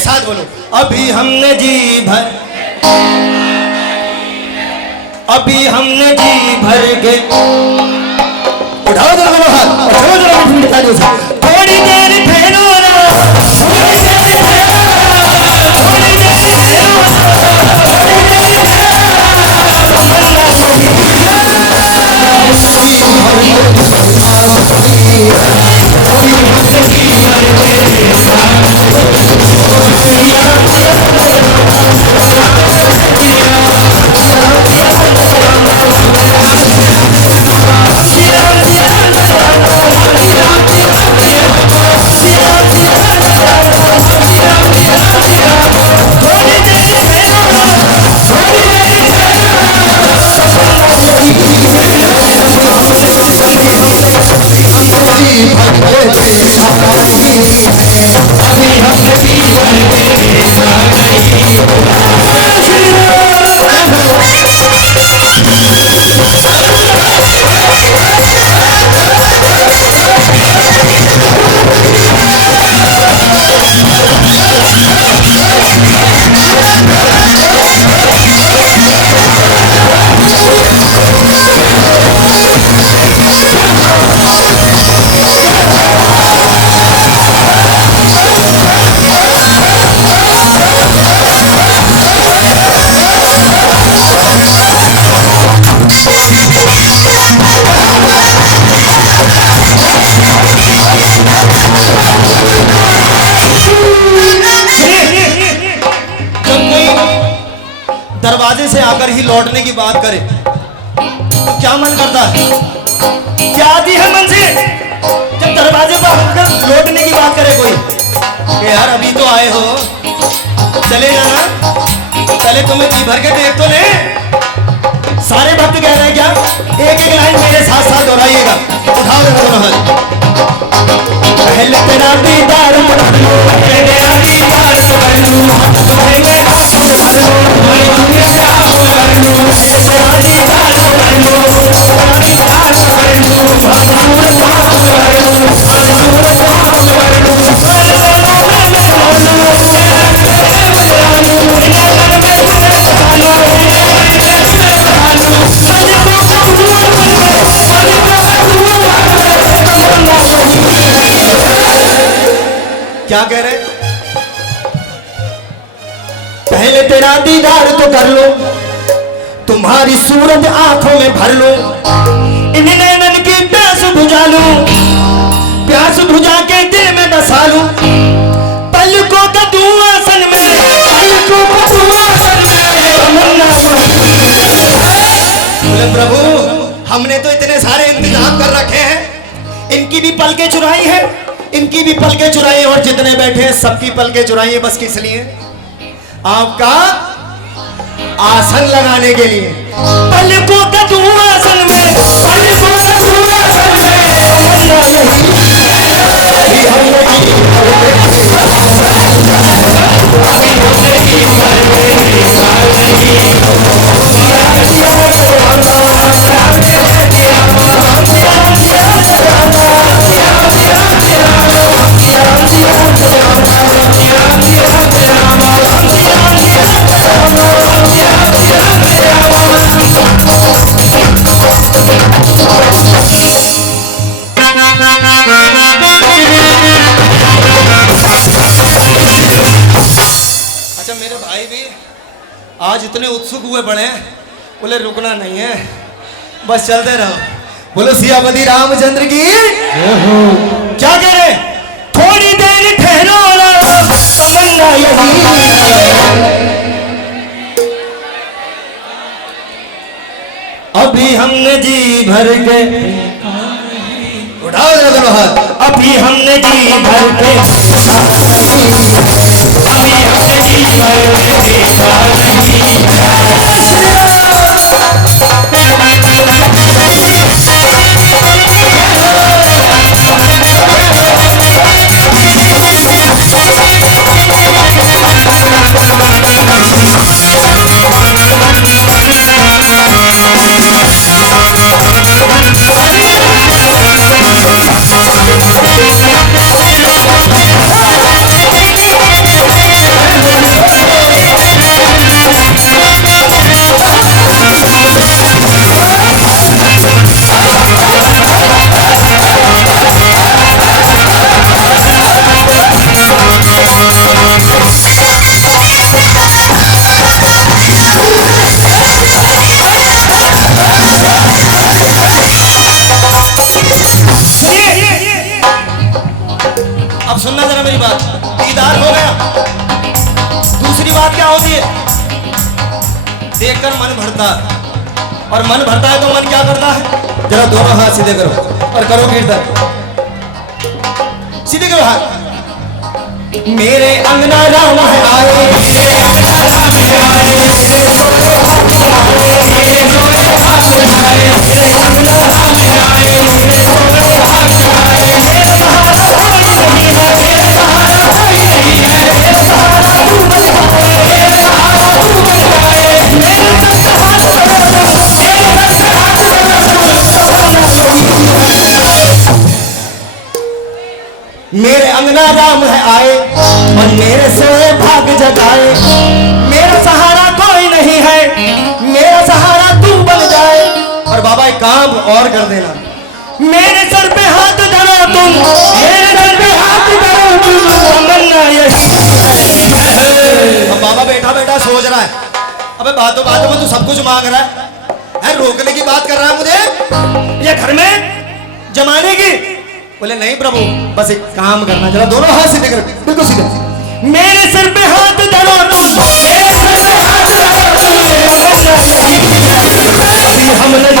एक साथ बोलो। अभी हमने जी भर के उठाओ दोनों हाथ, उठाओ दोनों मिठाई से। थोड़ी देर ठहरो ना, थोड़ी देर ठहरो, थोड़ी देर ठहरो, थोड़ी देर दरवाजे से आकर ही लौटने की बात करे तो क्या मन करता है? क्या आती है मन से जब दरवाजे पर आकर लौटने की बात करे कोई? यार अभी तो आए हो, चले जाना, पहले तुम्हें जी भर के देख तो ले। सारे भक्त कह रहे हैं क्या? एक एक लाइन मेरे साथ साथ दोहराइएगा। उठाओ दोनों हाथ। पहले तेरा दीदार कर लूं, पहले तेरा दीदार कर लूं, पहले आंखों कर लूं, मैं क्या कर लूं, तेरा दीदार कर लूं, तेरा दीदार कर लूं, आंसू साफ कर लूं, आंसू साफ कर लूं, क्या कह रहे? पहले तेरा दीदार तो कर लो, तुम्हारी सूरत आंखों में भर लो, इन नैनन की प्यास बुझा लूं, प्यास बुझा के दिल में बसा लूं, पलकों का धुआं सन में, पलकों का धुआं सन में तमन्ना। बोले प्रभु हमने तो इतने सारे इंतजाम कर रखे हैं, इनकी भी पलकें चुराई है, इनकी भी पलकें चुराई और जितने बैठे हैं सबकी पलकें चुराई है। बस किस लिए? आपका आसन लगाने के लिए। पलकों का धुआं आसन में, पलकों का धुआं आसन में आज इतने उत्सुक हुए पड़े हैं, बोले रुकना नहीं है, बस चलते रहो। बोलो सियापति रामचंद्र की। क्या कह रहे? थोड़ी देर ठहरो ना, तमन्ना यही। अभी हमने जी भर के, उठाओ जरा हाथ, अभी हमने जी भर के, अभी हमने जी भर के देखा नहीं। बात, दीदार हो गया। दूसरी बात क्या होती है? देखकर मन भरता है, और मन भरता है तो मन क्या करता है? जरा दोनों हाथ सीधे करो और करो कीर्तन। सीधे करो हाथ। मेरे अंगना राम है आए, मेरे अंगना राम है आए और मेरे सोए भाग जगाए। मेरा सहारा कोई नहीं है, मेरा सहारा तू बन जाए। और बाबा एक काम और कर देना, मेरे सर पे हाथ धरो तुम, मेरे सर पे हाथ धरो तुम, तमन्ना यही है। अब बाबा बैठा बैठा सोच रहा है, अबे बातों बातों में तू सब कुछ मांग रहा है, रोकने की बात कर रहा है मुझे ये घर में जमाने की। बोले नहीं प्रभु, बस एक काम करना, जरा दोनों हाथ सीधे कर, बिल्कुल सीधे। मेरे सर पे हाथ धरो तुम, मेरे सर पे हाथ धरो तुम, हम नहीं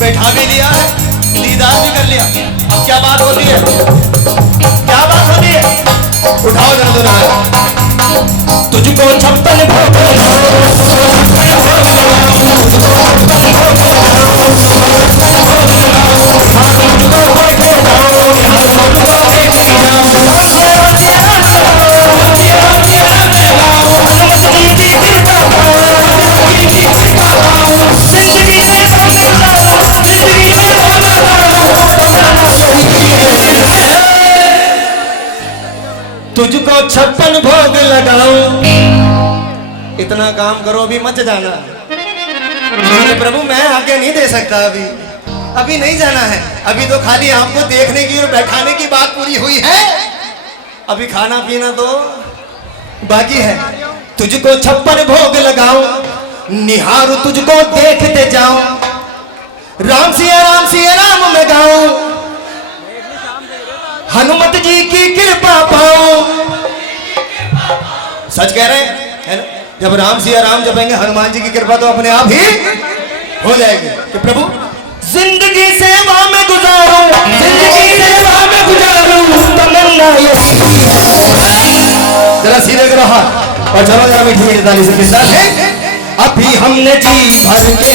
बैठा भी लिया है, दीदार भी कर लिया। अब क्या बात होती है? क्या बात होती है? उठाओ जरा दोनों हाथ। तुझको 56 भोग तुझको 56 भोग लगाऊं। इतना काम करो, अभी मत जाना। प्रभु मैं आगे नहीं दे सकता, अभी नहीं जाना है। अभी तो खाली आपको देखने की और बैठाने की बात पूरी हुई है, अभी खाना पीना तो बाकी है। तुझको 56 भोग लगाऊं, निहारू तुझको देखते जाऊं, राम सिया राम मैं गाऊं, हनुमत जी की कृपा पाऊं। सच कह रहे हैं, है ना? जब राम सिया राम जपेंगे, हनुमान जी की कृपा तो अपने आप ही हो जाएगी कि प्रभु जिंदगी सेवा में गुजारूं, जिंदगी सेवा में गुजारूं, तमन्ना ये। जरा सीधे करो हाथ और चलो जरा मीठी मीठी ताली से किस तरह है। अभी हमने जी भर के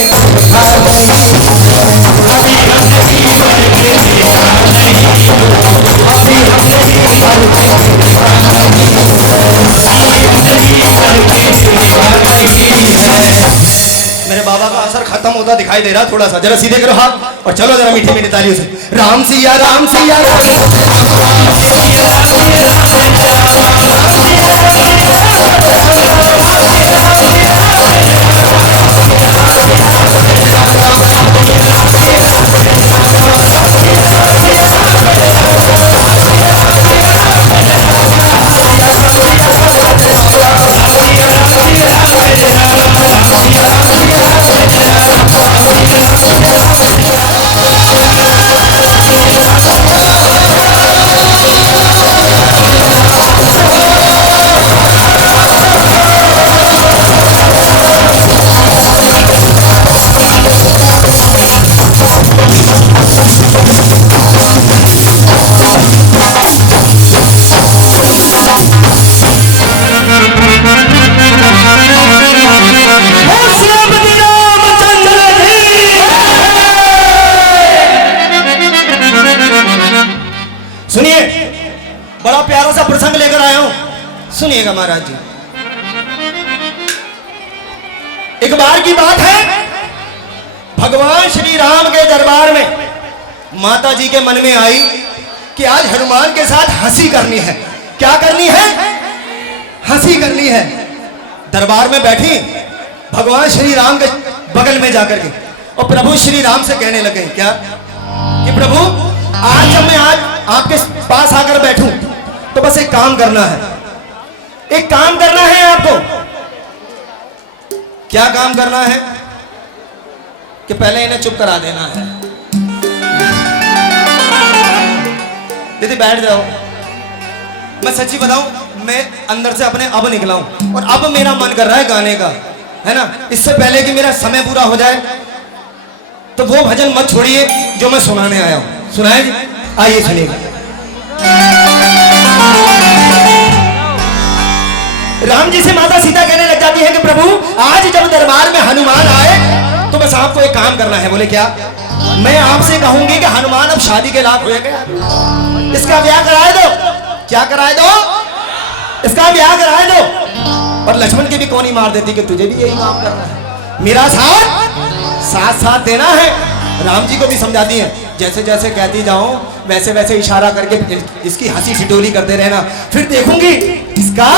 मेरे बाबा का असर खत्म होता दिखाई दे रहा थोड़ा सा। जरा सीधे करो हाथ और चलो जरा मीठी मीठी तालियों से। राम सिया राम सिया राम। सुनिएगा महाराज जी, एक बार की बात है, भगवान श्री राम के दरबार में माता जी के मन में आई कि आज हनुमान के साथ हंसी करनी है। क्या करनी है? हंसी करनी है। दरबार में बैठी भगवान श्री राम के बगल में जाकर के और प्रभु श्री राम से कहने लगे क्या कि प्रभु आज जब मैं आज आपके पास आकर बैठूं तो बस एक काम करना है, एक काम करना है आपको। क्या काम करना है? कि पहले इन्हें चुप करा देना है। दीदी बैठ जाओ। मैं सच्ची बताऊं, मैं अंदर से अपने अब निकला हूं और अब मेरा मन कर रहा है गाने का, है ना। इससे पहले कि मेरा समय पूरा हो जाए तो वो भजन मत छोड़िए जो मैं सुनाने आया हूं। सुनाए जी? आइए सुनिए। राम जी से माता सीता कहने लग जाती है कि प्रभु आज जब दरबार में हनुमान आए तो बस आपको एक काम करना है। बोले क्या? मैं आपसे कहूंगी कि हनुमान अब शादी के लायक हो गया, इसका ब्याह कराए दो। क्या कराए दो? इसका ब्याह कराए दो। और लक्ष्मण की भी कोनी मार देती कि तुझे भी यही काम करना है, मेरा साथ साथ देना है। राम जी को भी समझाती है, जैसे जैसे कहती जाओ वैसे वैसे इशारा करके इसकी हंसी ठिठोली करते रहना, फिर देखूंगी इसका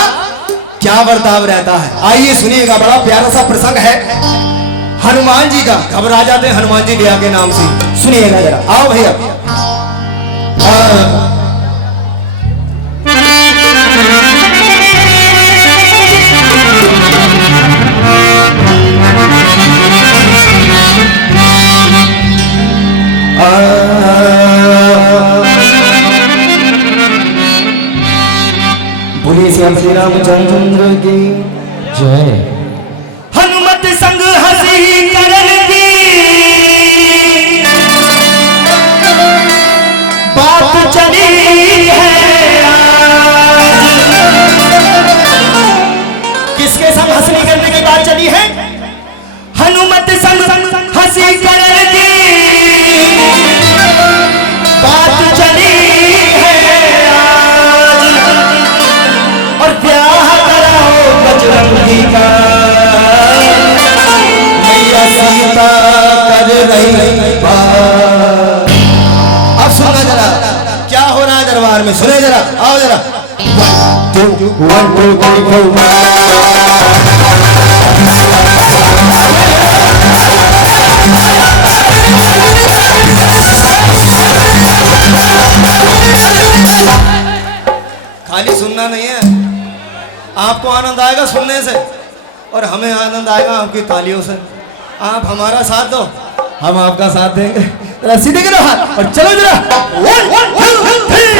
क्या बर्ताव रहता है। आइए सुनिएगा, बड़ा प्यारा सा प्रसंग है हनुमान जी का। घबरा जाते हैं हनुमान जी ब्याह के नाम से। सुनिएगा जरा, आओ भैया। बोलिए श्री रामचंद्र की जय। हनुमत संग हंसी करन की बात चली है आज। किसके संग हंसी करने की बात चली है? हनुमत संग हंसी करन की बात चली है आज। और ब्याह कराओ बजरंगी का, मैया सीता कर रही बात। अब सुना जरा क्या हो रहा है दरबार में, सुने जरा, आओ जरा। 1 2 1 2 3 4 खाली सुनना नहीं है, आपको आनंद आएगा सुनने से और हमें आनंद आएगा आपकी तालियों से। आप हमारा साथ दो, हम आपका साथ देंगे। जरा सीधे करो हाथ और चलो जरा। 1 2 3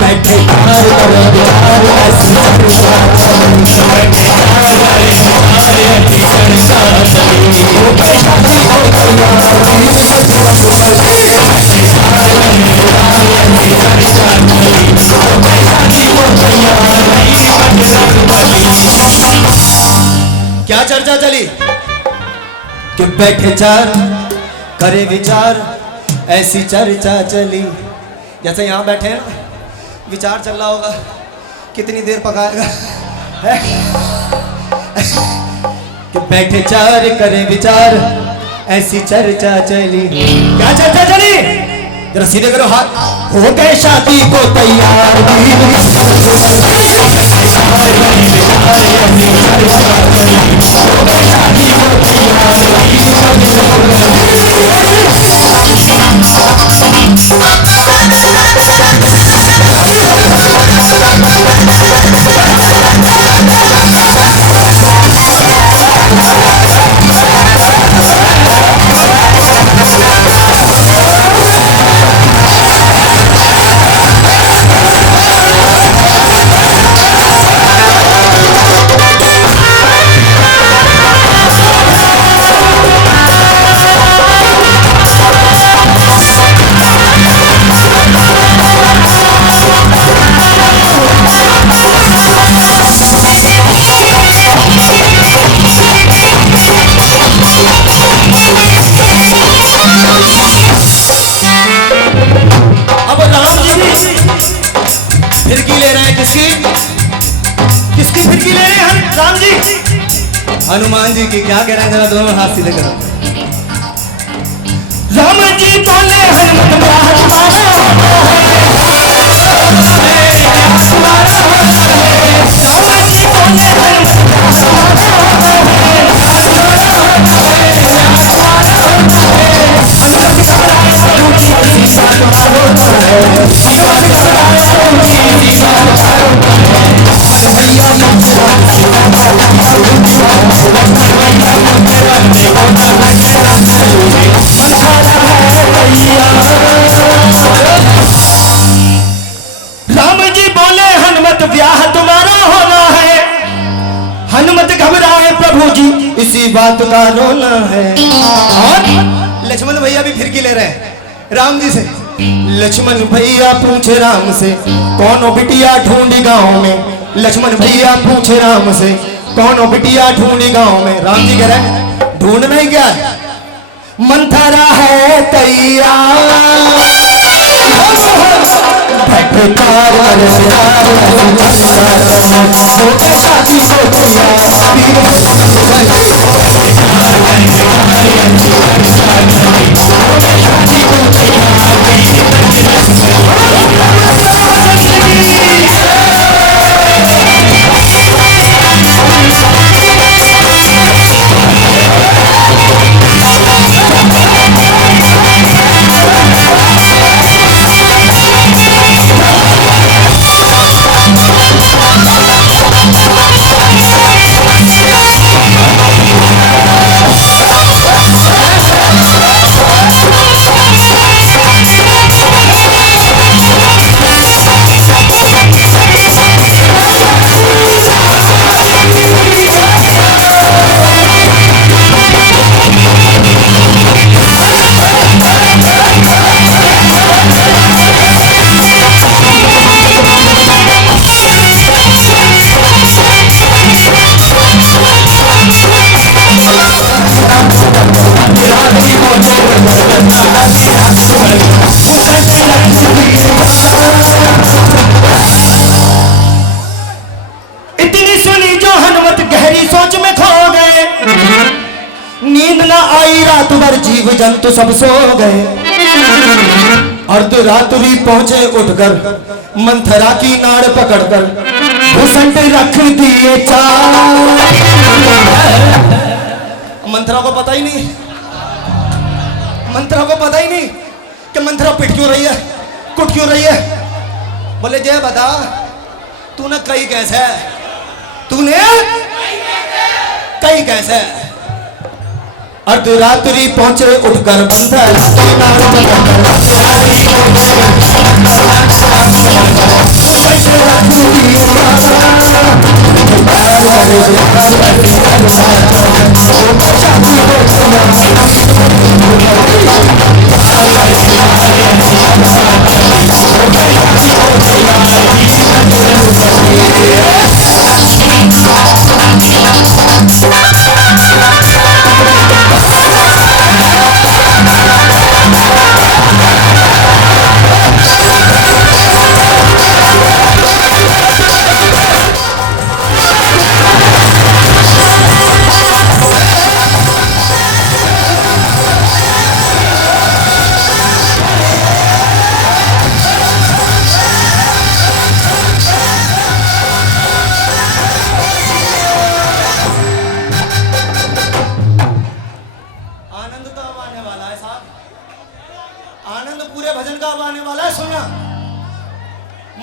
बैठे क्या चर्चा चली कि बैठे चार करे विचार, ऐसी चर्चा चली। जैसे यहाँ बैठे हैं विचार चल रहा होगा कितनी देर पकाएगा है? कि बैठे चार करे विचार, ऐसी चर्चा चली। क्या चर्चा चली? जरा सीधे करो हाथ। हो गए शादी को तैयार, किसकी किसकी फिरकी ले रहे हैं राम जी? हनुमान जी की। क्या कह रहे हैं जरा दोनों हाथ सीधे करो। राम जी बोले हनुमत ब्याह तुम्हारा होना है। राम जी बोले हनुमत राम जी बोले हनुमत ब्याह तुम्हारा होना है। हनुमत घबराए प्रभु जी इसी बात का रोना है। और लक्ष्मण भैया भी फिरकी ले रहे हैं राम जी से। लक्ष्मण भैया पूछे राम से कौन बिटिया ढूंढी गांव में। लक्ष्मण भैया पूछे राम से कौन बिटिया ढूंढी गांव में। राम जी कह रहे हैं ढूंढना ही क्या है, मंथरा है तैयार। इतनी सुनी जो हनुमत गहरी सोच में खो गए। नींद ना आई रात भर जीव जंतु सब सो गए। अर्धरात्रि पहुंचे उठकर मंथरा की नाड़ पकड़कर घुसंट रख दिए चार। मंथरा को पता ही नहीं, मंथरा को पता ही नहीं कि मंथरा पिट क्यों रही है, कुट क्यों रही है। बोले जय बता तूने कई कैसे, तूने कई कैसे। अर्धरात्रि पहुंचे उठकर मंथरा की नाड़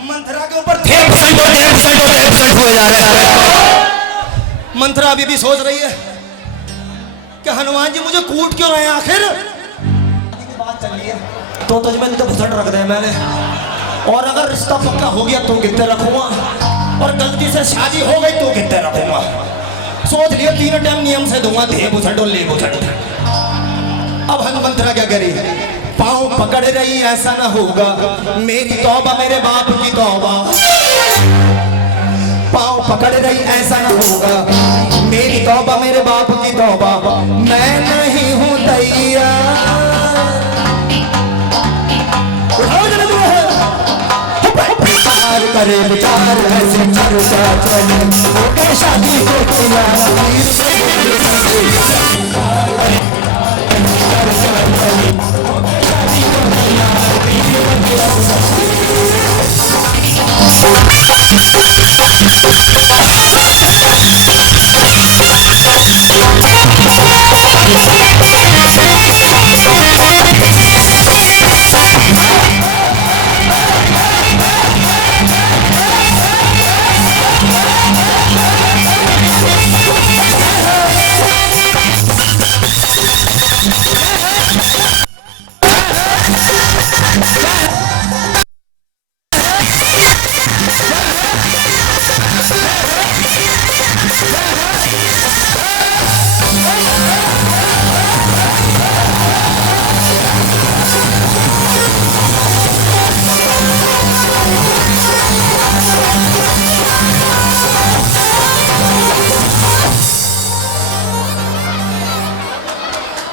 मंथरा के ऊपर हुए जा रहे हैं। मंथरा अभी भी सोच रही है कि हनुमान जी मुझे कूट क्यों रहे हैं आखिर। बात चल रही है तो तुझमें तो घुसट रख दे मैंने, और अगर रिश्ता पक्का हो गया तो कितने रखूंगा, और गलती से शादी हो गई तो कितने रखूंगा। सोच लिया 3 टाइम नियम से दूंगा, दे घुसट और ले घुसट। अब हनुमंथरा क्या करी, पाँव पकड़ रही ऐसा ना होगा, मेरी तौबा मेरे बाप की तौबा। पाँव पकड़ रही ऐसा ना होगा, मेरी तौबा मेरे बाप की तौबा। मैं नहीं हूं तैयार। करे विचार ऐसे चर्चा चले हो गए शादी को तैयार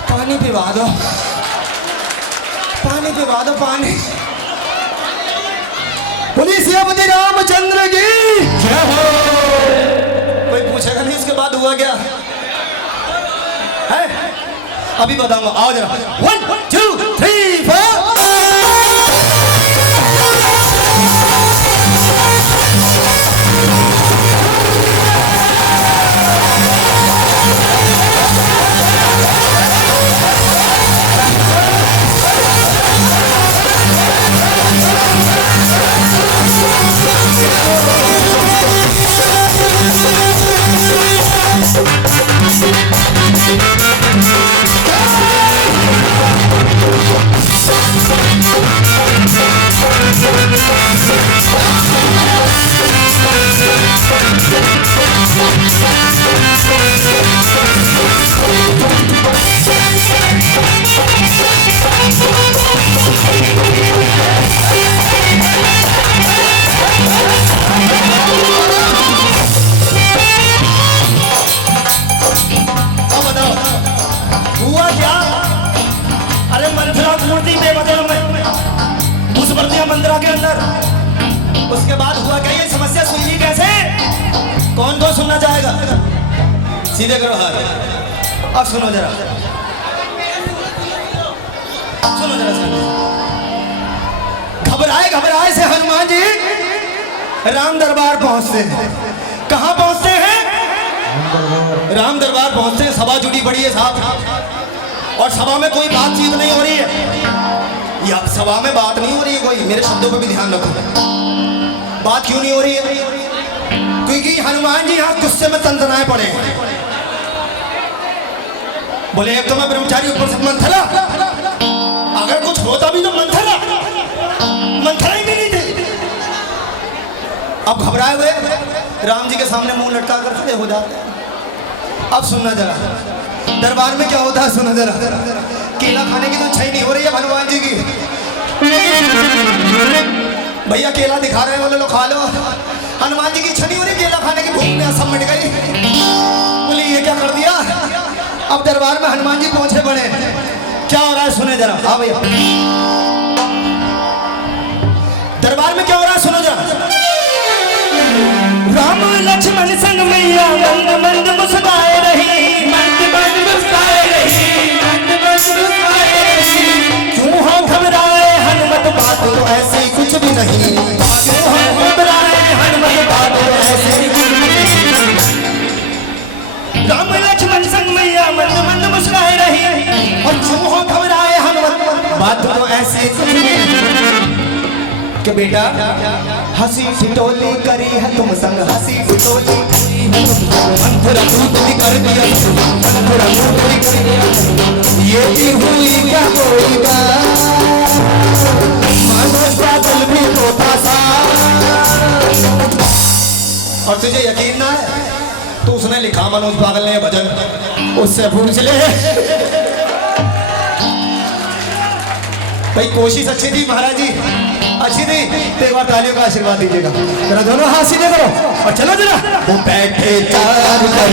पानी पिवा दो, पानी पिवा दो, पानी। पुलिस श्रीपति रामचंद्र की जय हो। कोई पूछेगा नहीं इसके बाद हुआ क्या है? अभी बताऊंगा, आओ जरा। 1 2 3 4। मंदिर के अंदर उसके बाद हुआ क्या? ये समस्या सुलझी कैसे? कौन कौन सुनना चाहेगा? सीधे करो हाथ। अब सुनो जरा, सुनो जरा। घबराए घबराए से हनुमान जी राम दरबार पहुंचते हैं। कहां पहुंचते हैं? राम दरबार पहुंचते हैं। सभा जुड़ी पड़ी है साहब, और सभा में कोई बातचीत नहीं हो रही है। या सभा में बात नहीं हो रही है कोई, मेरे शब्दों पे भी ध्यान रखो। बात क्यों नहीं हो रही है? क्योंकि हनुमान जी यहाँ गुस्से में तंतनाए पड़े हैं। बोले एक तो मैं ब्रह्मचारी, ऊपर से मंथरा। अगर कुछ होता भी तो मंथरा ही भी नहीं थे। अब घबराए हुए राम जी के सामने मुंह लटका कर खड़े हो जाते। अब सुनना जरा, दरबार में क्या होता है सुनो जरा। केला खाने की तो इच्छा ही नहीं हो रही है हनुमान जी की। भैया केला दिखा रहे हैं, बोले लो खा लो। हनुमान जी की इच्छा नहीं हो रही केला खाने की, भूख में सब मिट गई। बोले ये क्या कर दिया? अब दरबार में हनुमान जी पहुंचे बड़े। क्या हो रहा है सुने जरा। हाँ भैया, दरबार में क्या हो रहा है सुनो जरा। राम लक्ष्मण संग मैया मंद मंद मुस्काए रही, मंद मंद मुस्काए रही, मंद मंद मुस्काए रही। क्यों हो घबराए हनुमत, बात तो ऐसी कुछ भी नहीं। क्यों हो घबराए हनुमत, बात तो ऐसी कुछ भी नहीं। राम लक्ष्मण संग मैया मंद मंद मुस्काए रही, और क्यों हो घबराए हनुमत, बात तो ऐसी कुछ भी नहीं। कि बेटा हंसी ठिठोली करी है तुम संग, हंसी ठिठोली मंथरा दूध भी कर दिया, मंथरा दूध भी कर दिया। ये भी हुई क्या कोई बात, मनोज बादल भी रोता सा। और तुझे यकीन ना है तो उसने लिखा मनोज पागल ने भजन, उससे पूछ ले। भाई कोशिश अच्छी थी महाराज जी, अच्छी थी। तो एक बार तालियों का आशीर्वाद दीजिएगा जरा, दोनों हाथ सीधे करो और चलो जरा। वो बैठे चार कर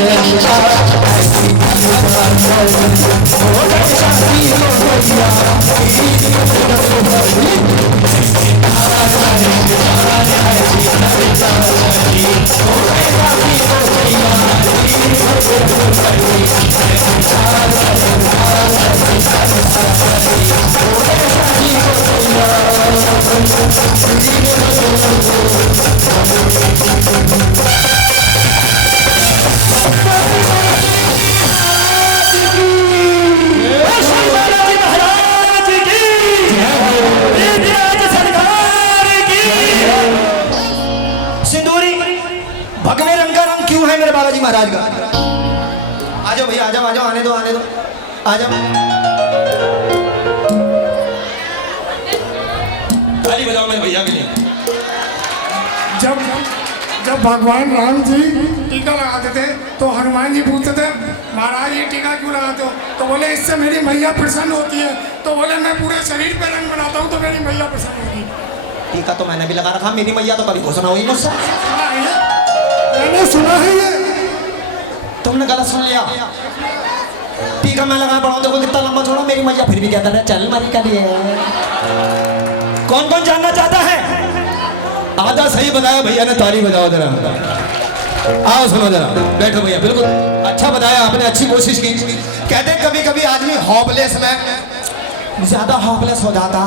सिंदूरी भगवे रंग का रंग क्यों है मेरे बालाजी महाराज का? आ जाओ भैया, आ जाओ, आ जाओ, आने दो, आने दो, आ जाओ। ताली बजाओ मेरे भैया के लिए। जब जब भगवान राम जी टीका लगाते थे तो हनुमान जी पूछते थे महाराज ये टीका क्यों लगाते हो? तो बोले इससे मेरी मैया प्रसन्न होती है। तो बोले मैं पूरे शरीर पे रंग बनाता हूँ तो मेरी मैया प्रसन्न होगी। टीका तो मैंने भी लगा रखा, मेरी मैया तो कभी घोषणा हुई मुझसे। मैंने सुना है ये। तुमने गलत सुन लिया। टीका मैं लगा पड़ा हूँ, देखो कितना लंबा छोड़ा, मेरी मैया फिर भी कहता है चल मरी का लिए। कौन कौन जानना चाहता है? आधा सही बताया भैया ने, ताली बजाओ जरा। आओ सुनो जरा, बैठो भैया। बिल्कुल अच्छा बताया आपने, अच्छी कोशिश की। कहते कभी कभी आदमी हॉपलेस में ज्यादा हॉपलेस हो जाता।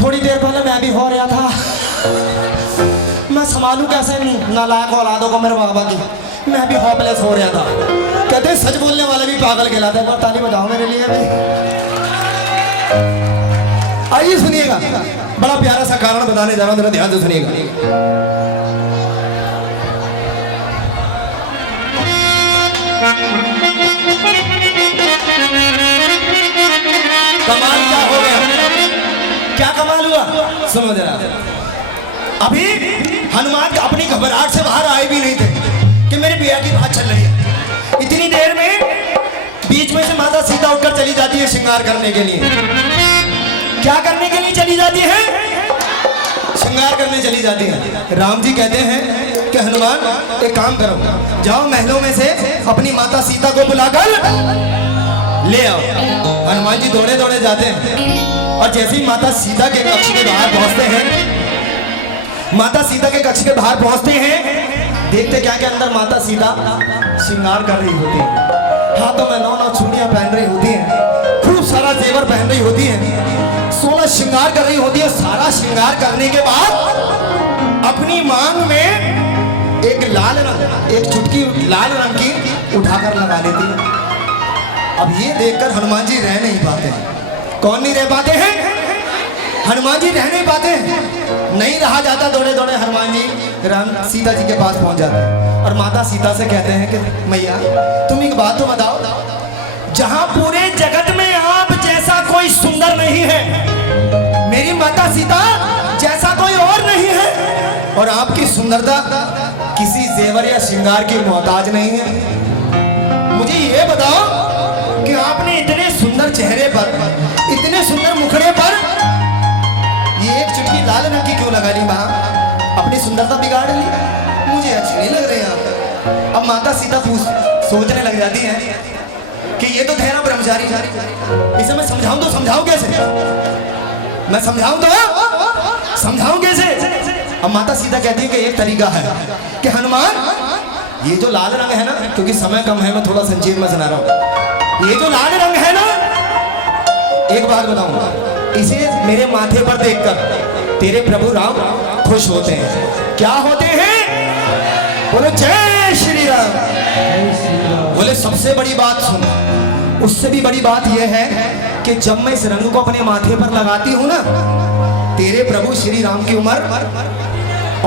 थोड़ी देर पहले मैं भी हो रहा था, मैं संभालू कैसे नालायक औलादों को मेरे बाबा की। मैं भी हॉपलेस हो रहा था। कहते सच बोलने वाले भी पागल कहलाते हैं। ताली बजाओ मेरे लिए भी। आइए सुनिएगा, बड़ा प्यारा सा कारण बताने जा रहा हूं, जरा ध्यान से सुनिएगा। कमाल क्या हो गया? क्या कमाल हुआ? सुनो जरा। अभी हनुमान अपनी घबराहट से बाहर आए भी नहीं थे कि मेरे पिया की बात चल रही है। इतनी देर में बीच में से माता सीता उठकर चली जाती है श्रृंगार करने के लिए। क्या करने के लिए चली जाती है? श्रृंगार करने चली जाती है। राम जी कहते हैं कि हनुमान एक काम करो, जाओ महलों में से अपनी माता सीता को बुलाकर ले आओ। हनुमान जी दौड़े दौड़े जाते हैं और जैसे ही माता सीता के कक्ष के बाहर पहुंचते हैं, माता सीता के कक्ष के बाहर पहुंचते हैं, देखते क्या कि अंदर माता सीता श्रृंगार कर रही होती है। हाथों में 9 चूड़ियां पहन रही होती हैं, खूब सारा जेवर पहन रही होती है, 16 श्रृंगार कर रही होती है। सारा श्रृंगार करने के बाद अपनी मांग में एक लाल रंग, एक चुटकी लाल रंग की उठाकर लगा लेती है। अब ये देखकर हनुमान जी रह नहीं पाते हैं। कौन नहीं रह पाते हैं? हनुमान जी रह नहीं पाते हैं। नहीं रहा जाता, दौड़े दौड़े हनुमान जी राम सीता जी के पास पहुंच जाते हैं और माता सीता से कहते हैं कि मैया तुम एक बात तो बताओ, जहां पूरे जगत में आप जैसा कोई सुंदर नहीं है, मेरी माता सीता जैसा कोई और नहीं है, और आपकी सुंदरता किसी जेवर या श्रृंगार की मोहताज नहीं है। मुझे ये बताओ कि आपने इतने सुंदर चेहरे पर, इतने सुंदर मुखड़े पर ये एक चुटकी लाल रंग की क्यों लगा ली? माँ अपनी सुंदरता बिगाड़ ली, मुझे अच्छी नहीं लग रही आप। अब माता सीता सोचने लग जाती है कि ये तो ठहरा ब्रह्मचारी, इसे मैं समझाऊं तो समझाऊं कैसे? मैं समझाऊं तो समझाऊं कैसे? अब माता सीता कहती है कि एक तरीका है कि हनुमान ये जो लाल रंग है ना, क्योंकि समय कम है मैं थोड़ा संक्षेप में सुना रहा हूं, ये जो लाल रंग है ना, एक बात बताऊंगा, इसे मेरे माथे पर देखकर तेरे प्रभु राम खुश होते हैं। क्या होते हैं? बोले जय श्री राम। बोले सबसे बड़ी बात सुन, उससे भी बड़ी बात यह है कि जब मैं इस रंग को अपने माथे पर लगाती हूं ना, तेरे प्रभु श्री राम की उम्र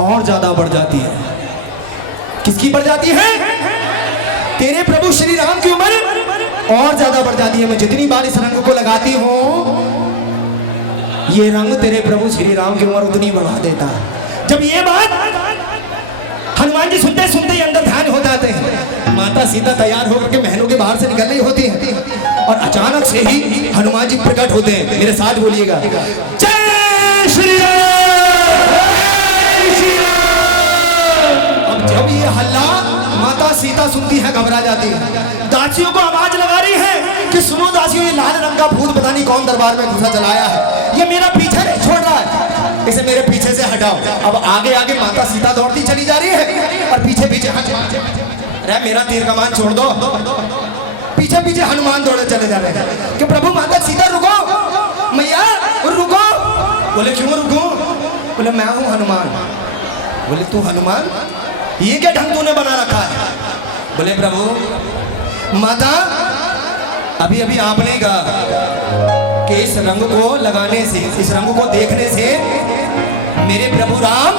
और ज्यादा बढ़ जाती है। किसकी बढ़ जाती है? तेरे प्रभु श्री राम की उम्र और ज्यादा बढ़ जाती है। मैं जितनी बार इस रंग को लगाती हूं, ये रंग तेरे प्रभु श्री राम की उम्र उतनी बढ़ा देता है। जब ये बात हनुमान जी सुनते सुनते ही अंदर ध्यान हो जाते हैं। माता सीता तैयार होकर के महलों के बाहर से निकल रही होती है और अचानक से ही हनुमान जी प्रकट होते हैं। मेरे साथ बोलिएगा, जय श्री राम। अब जब ये हल्ला माता सीता सुनती है, घबरा जाती है, दासियों को आवाज लगा रही है कि सुनो दासियों, ये लाल रंग का भूत पता नहीं कौन दरबार में घुसा चलाया है, ये मेरा पीछे नहीं छोड़ रहा है, इसे मेरे पीछे से हटाओ। अब आगे आगे माता सीता दौड़ती चली जा रही है और पीछे पीछे अरे मेरा तीर कमान छोड़ दो, पीछे पीछे हनुमान दौड़े चले जा रहे हैं कि प्रभु माता सीता रुको, मैया रुको। बोले क्यों रुकूं? बोले मैं हूं हनुमान। बोले तू हनुमान? ये क्या ढंग तूने बना रखा है? बोले प्रभु माता अभी अभी आपने कहा कि इस रंग को लगाने से, इस रंग को देखने से मेरे प्रभु राम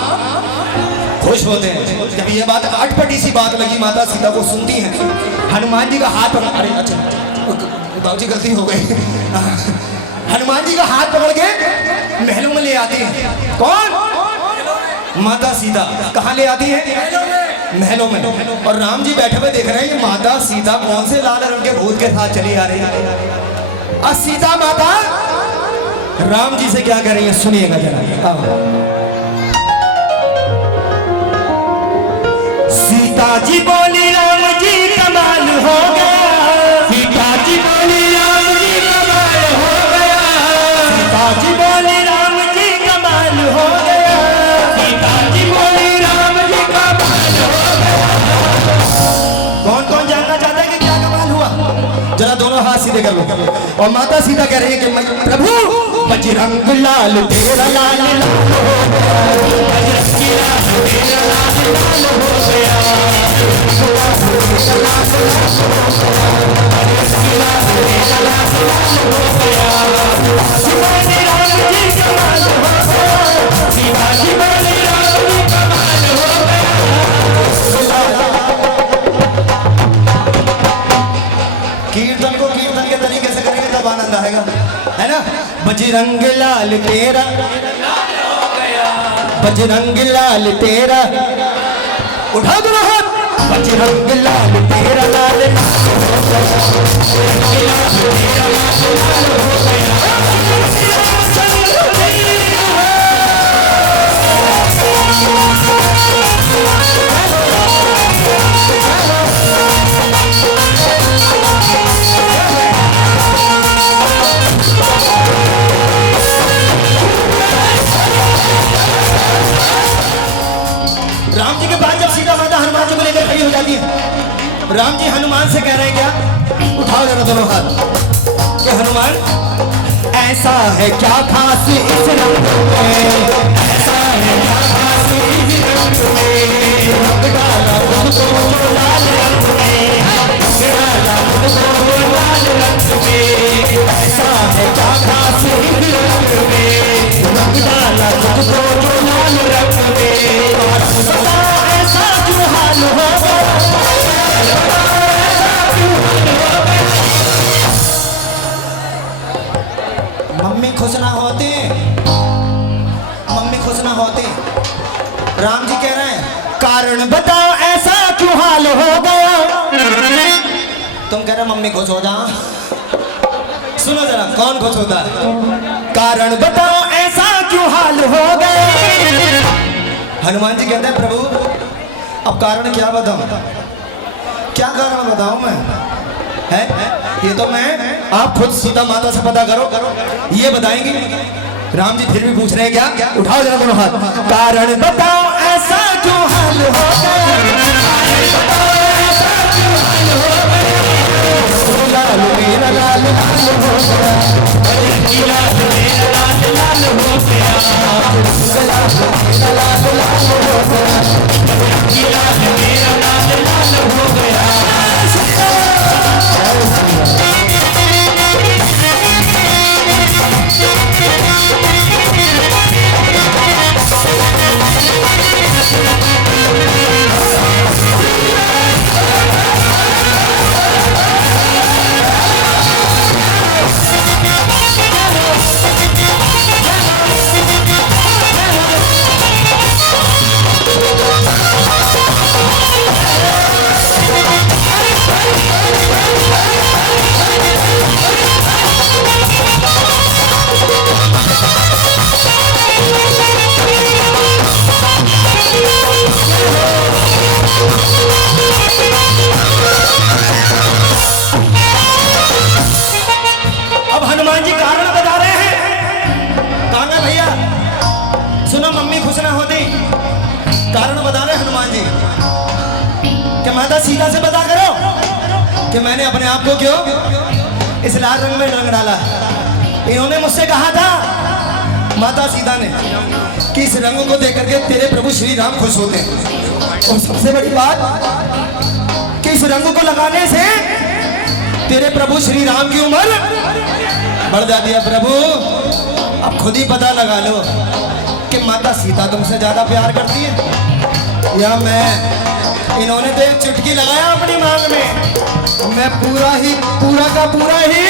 खुश होते हैं। जब ये बात अटपटी सी बात लगी माता सीता को सुनती हैं, हनुमान जी का हाथ पकड़, अरे अच्छा बाबूजी गलती हो गई, हनुमान जी का हाथ पकड़ के महलों में ले आती हैं। कौन? माता सीता। कहाँ ले आती है? महलों में। और राम जी बैठे हुए देख रहे हैं ये माता सीता कौन से लाल रंग के भूत के साथ चली आ रही है। और सीता माता राम जी से क्या कह रही है सुनिएगा जरा। सीता जी बोली राम जी कमाल हो गया। सीता जी बोली राम जी कमाल हो गया। सीता जी बोली राम जी कमाल हो गया। सीता जी बोली राम जी कमाल हो गया। कौन कौन जानना चाहता है कि क्या कमाल हुआ? जरा दोनों हाथ सीधे कर लो। और माता सीता कह रही है कि प्रभु बजरंग लाल तेरा लाल लाल हो गया। बजरंगी लाल तेरा लाल लाल हो गया। शिवाजी राम जी कमाल हो गया। शिवाजी बोले राम जी कमाल हो गया। कीर्तन को कीर्तन के तरीके से करेंगे तब आनंद आएगा, है ना। बजरंग लाल तेरा बजरंग लाल तेरा, उठा दो हाथ। बजरंग लाल तेरा लाल राम जी के पास जब सीता माता हनुमान जी को लेकर खड़ी हो जाती है, राम जी हनुमान से कह रहे हैं क्या? उठाओ जरा दोनों हाथ कि हनुमान ऐसा है क्या खास इस रंग में, ऐसा है क्या खास इस रंग में, रंग डाला तुझको जो लाल रंग में, डाला तुझको जो लाल रंग में, ऐसा है क्या खास इस रंग में, रंग डाला तुझको जो लाल रंग में, ऐसा क्यों हाल हो गया? मम्मी खुश ना होते, मम्मी खुश ना होते। राम जी कह रहे हैं कारण बताओ ऐसा क्यों हाल हो गया। तुम कह रहे मम्मी खुश हो जा, सुनो जरा कौन खुश होता है? कारण बताओ ऐसा क्यों हाल हो गया। हनुमान जी कहते हैं प्रभु अब कारण क्या बताऊं, क्या कारण बताऊं मैं, है ये तो मैं आप खुद सीता माता से पता करो, ये बताएंगे। राम जी फिर भी पूछ रहे हैं क्या? उठाओ जरा दोनों हाथ। कारण बताओ ऐसा क्यों हाल हो गया, लाल मेरा लाल लाल हो गया, लाल मेरा लाल लाल हो गया, लाल मेरा लाल लाल हो गया, लाल मेरा लाल लाल हो गया। अब हनुमान जी कारण बता रहे हैं। कहाँ गए भैया? सुनो मम्मी खुश ना होती, कारण बता रहे हनुमान जी कि माता सीता से पता करो कि मैंने अपने आप को क्यों इस लाल रंग में रंग डाला। इन्होंने मुझसे कहा था माता सीता ने कि इस रंग को देख करके तेरे प्रभु श्री राम खुश होते हैं। और सबसे बड़ी बात कि इस रंग को लगाने से तेरे प्रभु श्री राम की उम्र बढ़ जाती है। प्रभु अब खुद ही पता लगा लो कि माता सीता तुमसे ज्यादा प्यार करती है या मैं। इन्होंने तो एक चुटकी लगाया अपनी मांग में, मैं पूरा का पूरा ही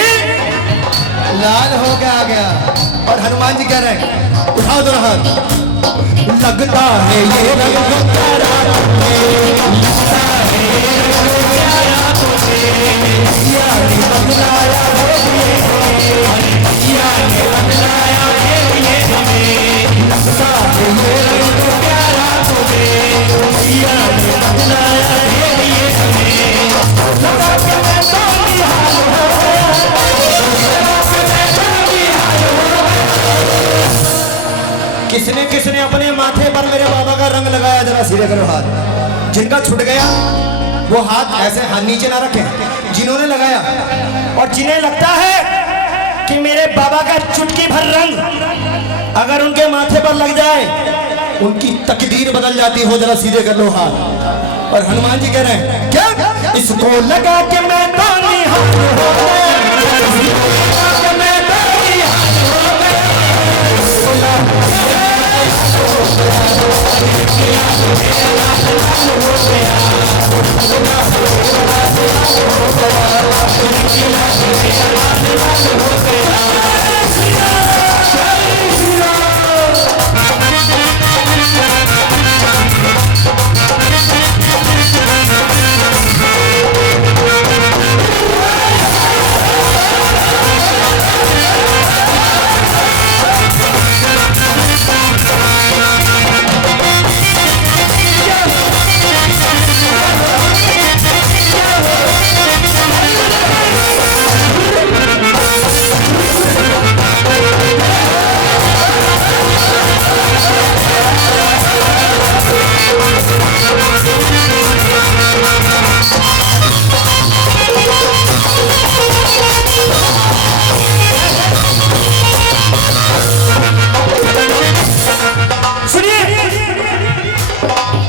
लाल हो के आ गया। और हनुमान जी कह रहे हैं उठाओ दोनों हाथ, लगता है ये रंग प्यारा लगता है ये रंग प्यारा या ने बदलाया या ने बदलाया ये हमें, लगता है ये रंग प्यारा या ने बदलाया ये हमें, लगा के मैं तो निहाल हो किसने किसने अपने माथे पर मेरे बाबा का रंग लगाया, जरा सीधे करो हाथ। जिनका छूट गया वो हाथ ऐसे हाथ नीचे ना रखें जिन्होंने लगाया, और जिन्हें लगता है कि मेरे बाबा का चुटकी भर रंग अगर उनके माथे पर लग जाए उनकी तकदीर बदल जाती हो, जरा सीधे कर लो हाथ। और हनुमान जी कह रहे हैं क्या इसको लगा के मैं तो निहाल हो गया, मैं तो निहाल हो गया।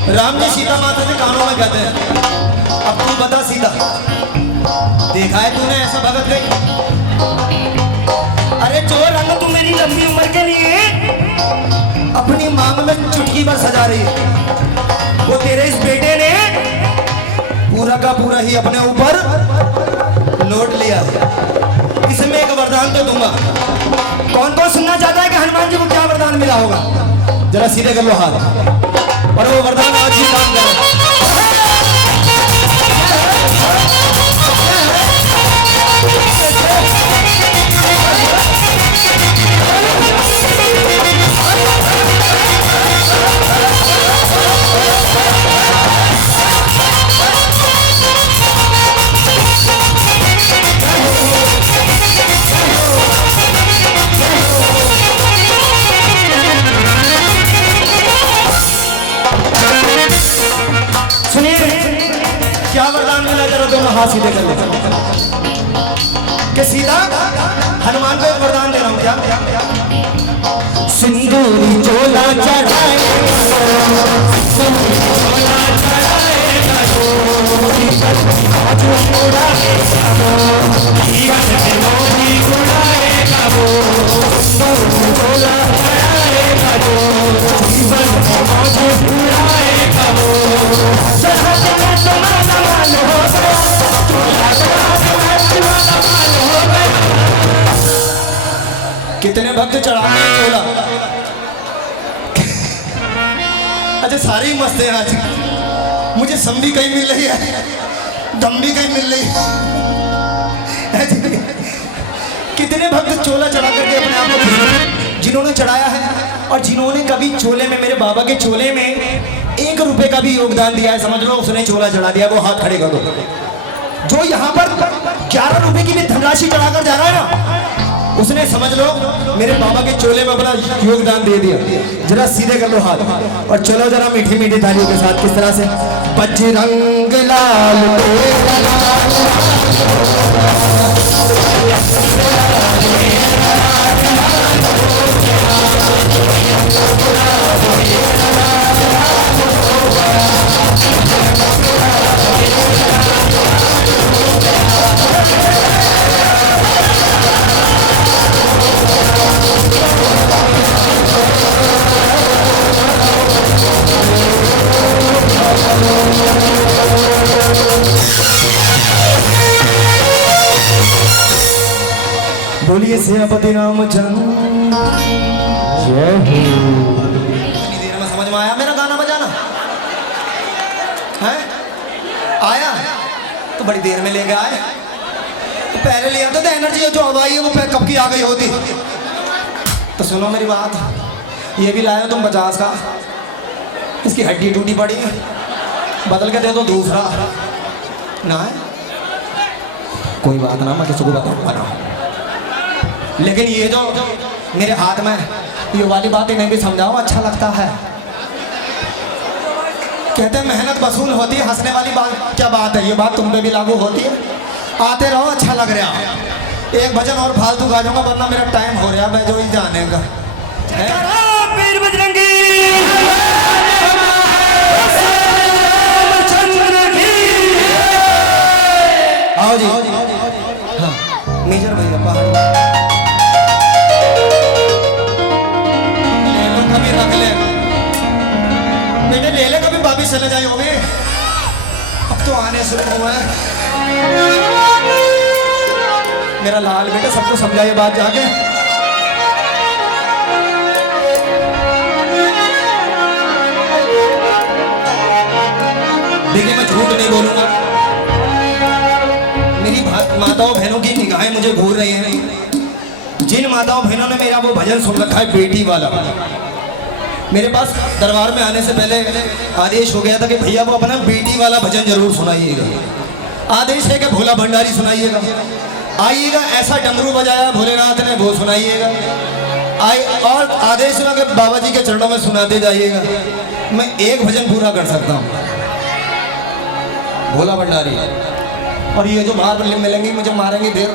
राम जी सीता माता के कानों में कहते हैं अब तू बता सीता, देखा है तूने ऐसा भगत गई? अरे जो रंग तू मेरी लंबी उम्र के लिए अपनी मांग में चुटकी पर सजा रही है वो तेरे इस बेटे ने पूरा का पूरा ही अपने ऊपर लौट लिया। इसमें एक वरदान तो दूंगा, कौन कौन सुनना चाहता है कि हनुमान जी को क्या वरदान मिला होगा? जरा सीधे कर लो हाथ। और वो वरदान आज भी काम करे। क्या वरदान मिला, जरा दोनों हाथ सीधे कर ले कि सीधा हनुमान को एक वरदान दे रहा हूं। क्या सिंदूरी चोला चढ़ाए कितने भक्त चढ़ाते हैं चोला। अच्छा सारे ही मस्त हैं आज, मुझे सम भी कहीं मिल रही है, दम भी कहीं मिल रही है। कितने भक्त चोला चढ़ा करके अपने आप को, जिन्होंने चढ़ाया है और जिन्होंने कभी चोले में, मेरे बाबा के चोले में 1 रुपए का भी योगदान दिया है, समझ लो उसने चोला चढ़ा दिया, वो हाथ खड़े कर दो। जो यहाँ पर 11 रुपए की भी धनराशि चढ़ाकर जा रहा है ना, उसने समझ लो मेरे बाबा के चोले में अपना योगदान दे दिया। जरा सीधे कर लो हाथ और चलो जरा मीठी मीठी तालियों के साथ किस तरह से बजरंग लाल तेरा सेनापति रामचंद्र। इतनी देर में समझ में आया मेरा गाना बजाना है? आया तो बड़ी देर में लेके आए। तो पहले ले आते तो एनर्जी जो अब आई है वो कब की आ गई होती। तो सुनो मेरी बात, ये भी लाए हो तुम 50 का, इसकी हड्डी टूटी पड़ी है, बदल के दे दो दूसरा ना है। कोई बात ना, मैं किसी को बताऊंगा ना। लेकिन ये जो मेरे हाथ में ये वाली बात इन्हें भी समझाओ, अच्छा लगता है। कहते हैं मेहनत वसूल होती है, हंसने वाली बात क्या बात है, ये बात तुम पे भी लागू होती है। आते रहो, अच्छा लग रहा। एक भजन और फालतू गा जाऊंगा वरना मेरा टाइम हो रहा है जो ही जाने का। पीर बजरंगी आओ जी। हाँ मेजर भैया पहाड़ ले लो, कभी रख ले बेटे, ले ले कभी वापिस चले जाए होगे। अब तो आने शुरू हुआ है मेरा लाल बेटा, सबको समझाइए बात जाके। देखिए मैं झूठ नहीं बोलूंगा, मेरी माताओं बहनों की निगाहें मुझे घूर रही हैं। जिन माताओं बहनों ने मेरा वो भजन सुन रखा है बेटी वाला, मेरे पास दरबार में आने से पहले आदेश हो गया था कि भैया वो अपना बेटी वाला भजन जरूर सुनाइएगा। आदेश है कि भोला भंडारी सुनाइएगा, आइएगा ऐसा डमरू बजाया भोलेनाथ ने वो सुनाइएगा, और आदेश हुआ कि बाबा जी के चरणों में सुनाते जाइएगा। मैं एक भजन पूरा कर सकता हूँ भोला भंडारी, और ये जो बाहर मिलेंगे मुझे मारेंगे देर,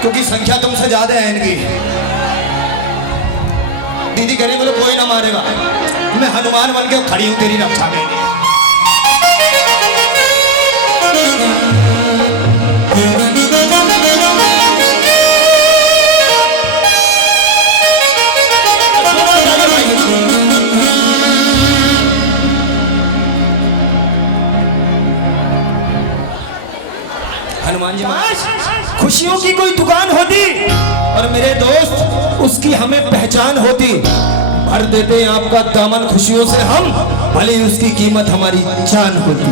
क्योंकि संख्या तुमसे ज्यादा है इनकी। दीदी कह रही बोले कोई ना मारेगा, मैं हनुमान बन के खड़ी हूं तेरी रक्षा में। हनुमान जी खुशियों की कोई दुकान होती और मेरे दोस्त उसकी हमें पहचान होती, भर देते आपका दामन खुशियों से हम, भले ही उसकी कीमत हमारी जान होती।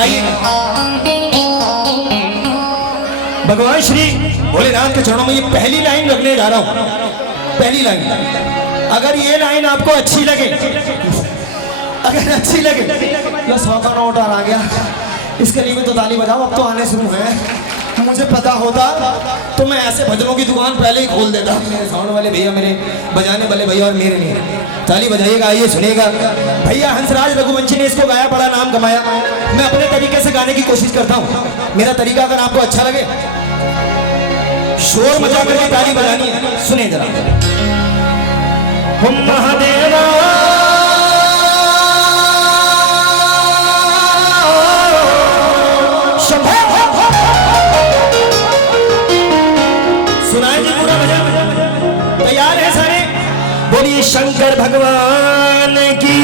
आइए भगवान श्री भोलेनाथ के चरणों में ये पहली लाइन रखने जा रहा हूं। पहली लाइन, अगर ये लाइन आपको अच्छी लगे, अगर अच्छी लगे, लो 100 का नोट आ गया, इसके लिए भी तो ताली बजाओ। अब तो आने शुरू हुए हैं, मुझे पता होता तो मैं ऐसे भजनों की दुकान पहले ही खोल देता। मेरे साउंड वाले भैया, मेरे बजाने वाले भैया और मेरे लिए ताली बजाइएगा। आइए सुनिएगा, भैया हंसराज रघुवंशी ने इसको गाया, बड़ा नाम कमाया। मैं अपने तरीके से गाने की कोशिश करता हूँ, मेरा तरीका अगर आपको अच्छा लगे शोर मचा करके ताली बजानी है। सुने जरा, हम महादेवा सुनाए जी पूरा भजन। तैयार है सारे? बोलिए शंकर भगवान की।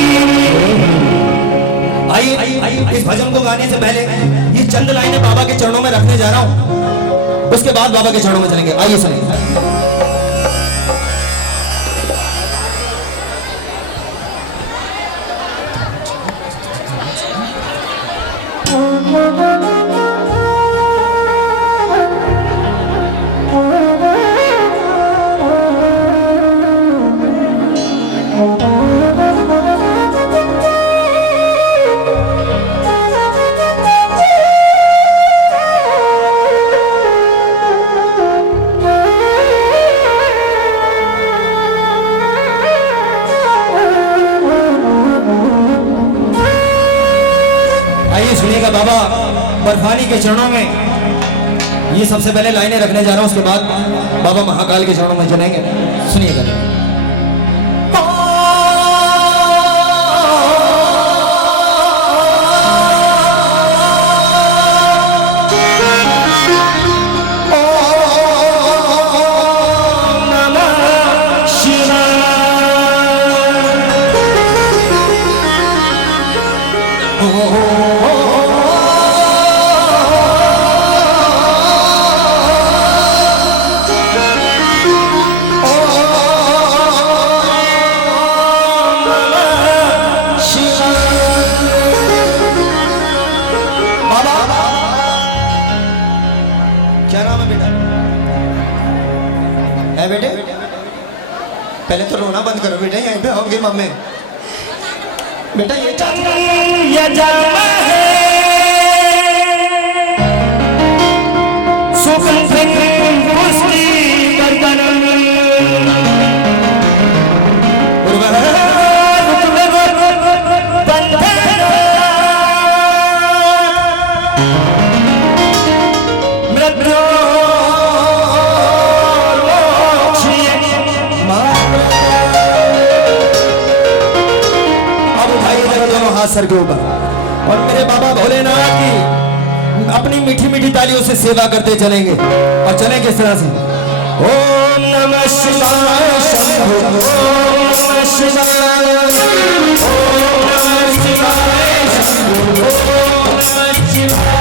आइए इस भजन को गाने से पहले ये चंद लाइनें बाबा के चरणों में रखने जा रहा हूं, उसके बाद बाबा के चरणों में चलेंगे। आइए सुनिए। सुनिएगा बाबा बर्फानी के चरणों में ये सबसे पहले लाइनें रखने जा रहा हूं, उसके बाद बाबा महाकाल के चरणों में चलेंगे। सुनिएगा। बेटे? पहले तो रोना बंद करो बेटा, यहीं पे होंगे मम्मी। बेटा ये ये जन्म है सुखन सिंह पुष्टि बंधन मृत्यु हाथ सर के ऊपर और मेरे बाबा भोलेनाथ की अपनी मीठी मीठी तालियों से सेवा करते चलेंगे। और चलेंगे इस तरह से। ओम नमः शिवाय शंभो, ओम नमः शिवाय, ओम नमः शिवाय शंभो, ओम नमः शिवाय।